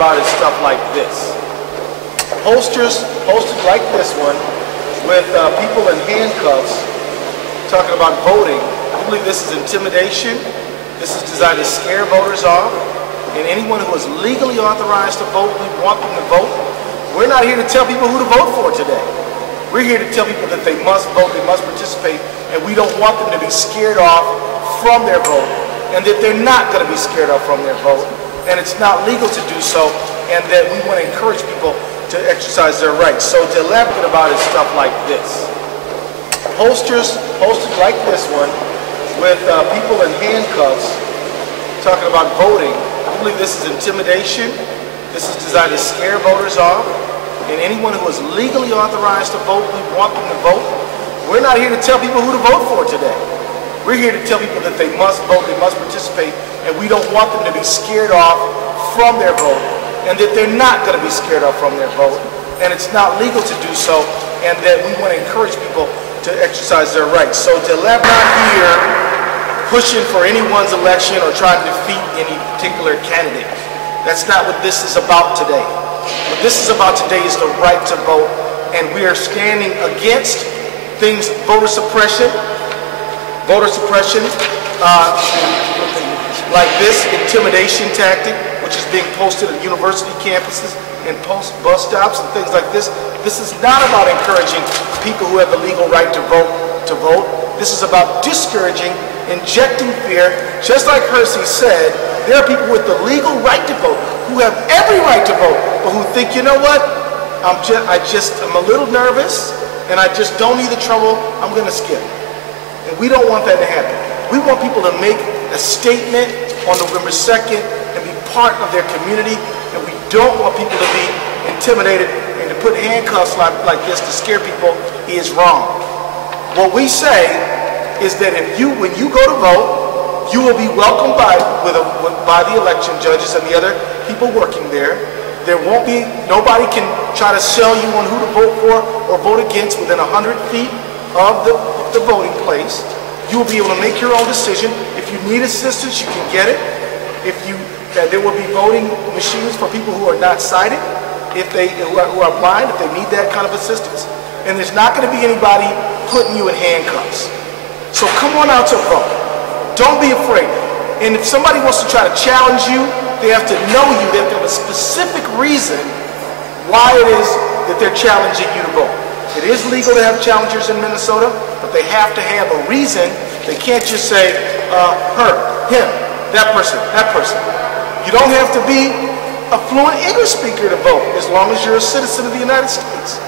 about is stuff like this. Posters like this one with people in handcuffs talking about voting. I believe this is intimidation. This is designed to scare voters off. And anyone who is legally authorized to vote, we want them to vote. We're not here to tell people who to vote for today. We're here to tell people that they must vote, they must participate, and we don't want them to be scared off from their vote, and that they're not going to be scared off from their vote, and it's not legal to do so, and that we want to encourage people to exercise their rights. So to elaborate about is stuff like this. Posters like this one with people in handcuffs talking about voting. I believe this is intimidation. This is designed to scare voters off. And anyone who is legally authorized to vote, we want them to vote. We're not here to tell people who to vote for today. We're here to tell people that they must vote, they must participate, and we don't want them to be scared off from their vote, and that they're not going to be scared off from their vote, and it's not legal to do so, and that we want to encourage people to exercise their rights. So to elaborate here, pushing for anyone's election or trying to defeat any particular candidate. That's not what this is about today. What this is about today is the right to vote, and we are standing against things, voter suppression, like this intimidation tactic, which is being posted at university campuses and bus stops and things like this. This is not about encouraging people who have the legal right to vote. This is about discouraging, injecting fear. Just like Hersey said, there are people with the legal right to vote who have every right to vote, but who think, you know what, I'm a little nervous and I just don't need the trouble, I'm going to skip. And we don't want that to happen. We want people to make a statement on November 2nd and be part of their community, and we don't want people to be intimidated, and to put handcuffs like this to scare people is wrong. What we say is that when you go to vote, you will be welcomed by the election judges and the other people working there. There won't be, nobody can try to sell you on who to vote for or vote against within 100 feet of the voting place. You will be able to make your own decision. If you need assistance, you can get it. There will be voting machines for people who are not sighted, who are blind, if they need that kind of assistance. And there's not going to be anybody putting you in handcuffs. So come on out to vote. Don't be afraid. And if somebody wants to try to challenge you, they have to know you. They have to have a specific reason why it is that they're challenging you to vote. It is legal to have challengers in Minnesota, but they have to have a reason. They can't just say, her, him, that person, that person. You don't have to be a fluent English speaker to vote as long as you're a citizen of the United States.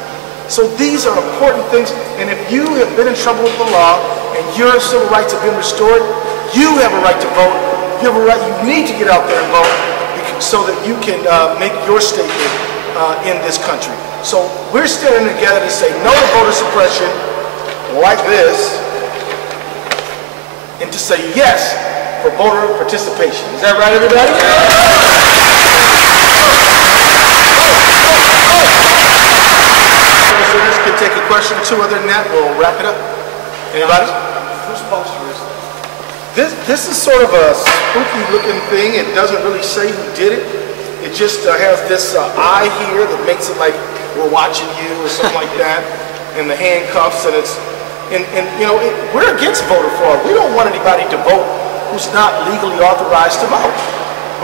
So these are important things, and if you have been in trouble with the law and your civil rights have been restored, you have a right to vote. You have a right, you need to get out there and vote so that you can make your statement in this country. So we're standing together to say no to voter suppression like this, and to say yes for voter participation. Is that right, everybody? Listeners can take a question or two. Other than that, we'll wrap it up. Anybody? Whose poster is this? This is sort of a spooky looking thing. It doesn't really say who did it. It just has this eye here that makes it like we're watching you or something like that, and the handcuffs, and it's, and you know, we're against voter fraud. We don't want anybody to vote who's not legally authorized to vote.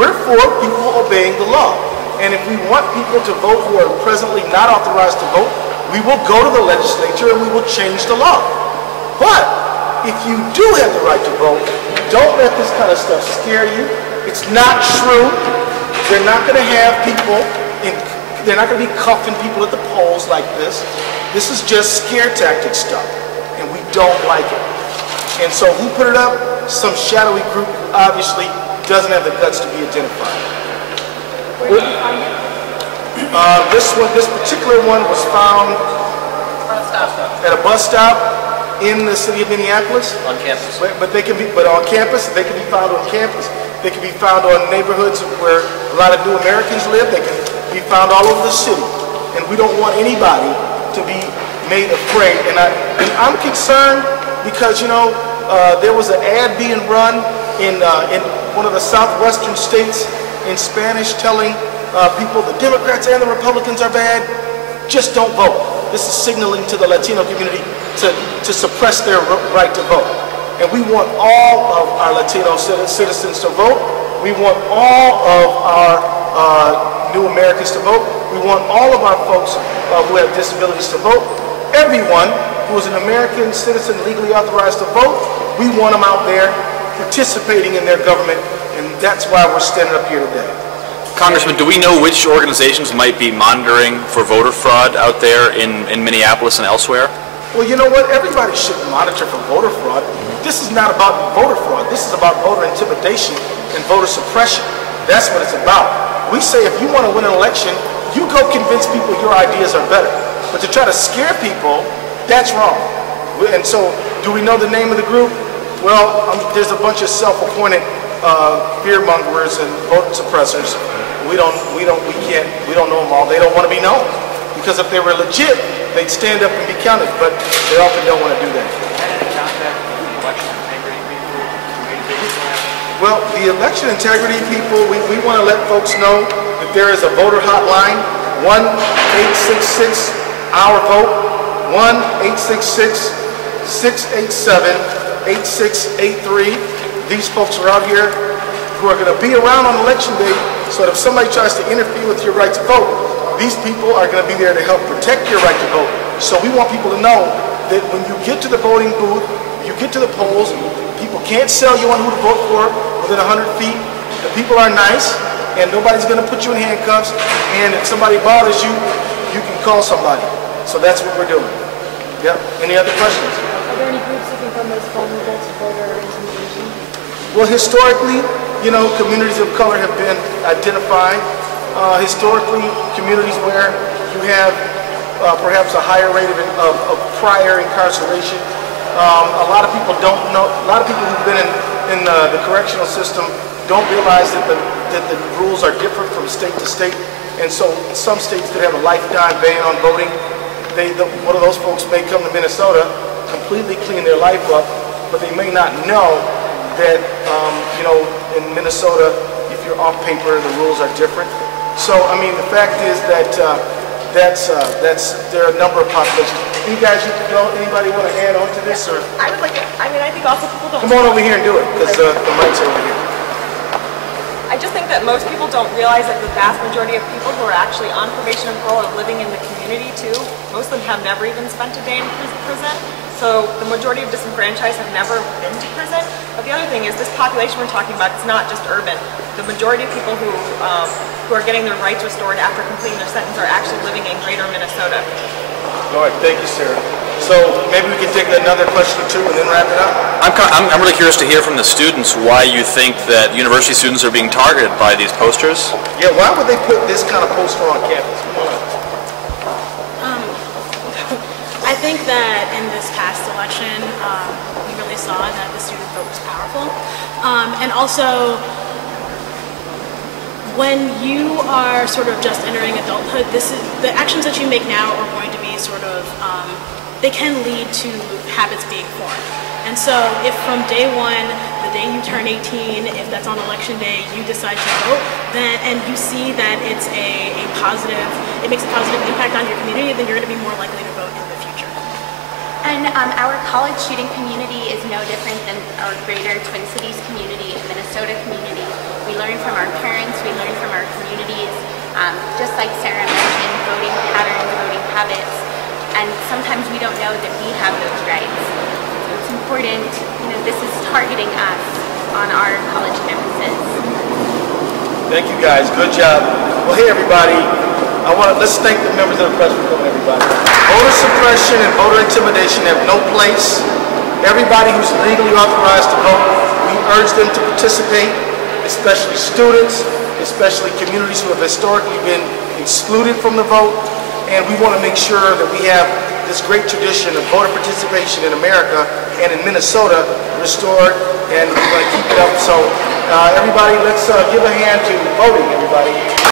We're for people obeying the law. And if we want people to vote who are presently not authorized to vote, we will go to the legislature and we will change the law. But if you do have the right to vote, don't let this kind of stuff scare you. It's not true. They're not going to have people they're not going to be cuffing people at the polls like this. This is just scare tactic stuff, and we don't like it. And so who put it up? Some shadowy group who obviously doesn't have the guts to be identified. Where did you find it? This particular one was found at a bus stop in the city of Minneapolis. On campus. But they can be, on campus. They can be found on campus. They can be found on neighborhoods where a lot of new Americans live. They can be found all over the city. And we don't want anybody to be made afraid. And I'm concerned because, you know, there was an ad being run in one of the southwestern states in Spanish telling people, the Democrats and the Republicans are bad, just don't vote. This is signaling to the Latino community to suppress their right to vote. And we want all of our Latino citizens to vote. We want all of our new Americans to vote. We want all of our folks who have disabilities to vote. Everyone who is an American citizen legally authorized to vote, we want them out there participating in their government, and that's why we're standing up here today. Congressman, do we know which organizations might be monitoring for voter fraud out there in Minneapolis and elsewhere? Well, you know what? Everybody should monitor for voter fraud. This is not about voter fraud. This is about voter intimidation and voter suppression. That's what it's about. We say if you want to win an election, you go convince people your ideas are better. But to try to scare people, that's wrong. And so, do we know the name of the group? Well, there's a bunch of self-appointed fear-mongers and vote suppressors. We don't know them all. They don't want to be known. Because if they were legit, they'd stand up and be counted, but they often don't want to do that. Well, the election integrity people, we want to let folks know that there is a voter hotline, 1-866-OUR-VOTE, 1-866-687-8683. These folks are out here who are going to be around on election day, so that if somebody tries to interfere with your right to vote, these people are going to be there to help protect your right to vote. So we want people to know that when you get to the voting booth, you get to the polls, people can't sell you on who to vote for within 100 feet. The people are nice, and nobody's going to put you in handcuffs. And if somebody bothers you, you can call somebody. So that's what we're doing. Yep. Any other questions? Are there any groups you think are most vulnerable to voter intimidation? Well, historically, you know, communities of color have been identified. Historically, communities where you have perhaps a higher rate of prior incarceration. A lot of people don't know. A lot of people who've been in the correctional system don't realize that the rules are different from state to state. And so, some states that have a lifetime ban on voting, one of those folks may come to Minnesota, completely clean their life up, but they may not know that you know, in Minnesota, if you're off paper, the rules are different. So, I mean, the fact is that there are a number of populations. You guys, anybody want to add on to this? Or? I would like to, I mean, I think also people don't... Come on over here and do it, because the mic's over here. I just think that most people don't realize that the vast majority of people who are actually on probation and parole are living in the community too. Most of them have never even spent a day in prison. So the majority of disenfranchised have never been to prison. But the other thing is this population we're talking about, it's not just urban. The majority of people who are getting their rights restored after completing their sentence are actually living in greater Minnesota. All right, thank you, Sarah. So maybe we can take another question or two and then wrap it up. I'm really curious to hear from the students why you think that university students are being targeted by these posters. Yeah, why would they put this kind of poster on campus? Come on up. I think that in this past election, we really saw that the student vote was powerful. And also, when you are sort of just entering adulthood, the actions that you make now are going to be sort of, they can lead to habits being formed. And so if from day one, the day you turn 18, if that's on election day, you decide to vote, and you see that it's a positive, it makes a positive impact on your community, then you're going to be more likely to vote in the future. And our college shooting community is no different than our greater Twin Cities community, Minnesota community. We learn from our parents, we learn from our communities, just like Sarah mentioned, voting patterns, voting habits, and sometimes we don't know that we have those rights. So it's important, you know, this is targeting us on our college campuses. Thank you guys, good job. Well, hey everybody, let's thank the members of the press for coming, everybody. Voter suppression and voter intimidation have no place. Everybody who's legally authorized to vote, we urge them to participate, especially students, especially communities who have historically been excluded from the vote. And we want to make sure that we have this great tradition of voter participation in America and in Minnesota restored, and we're going to keep it up. So everybody, let's give a hand to voting, everybody.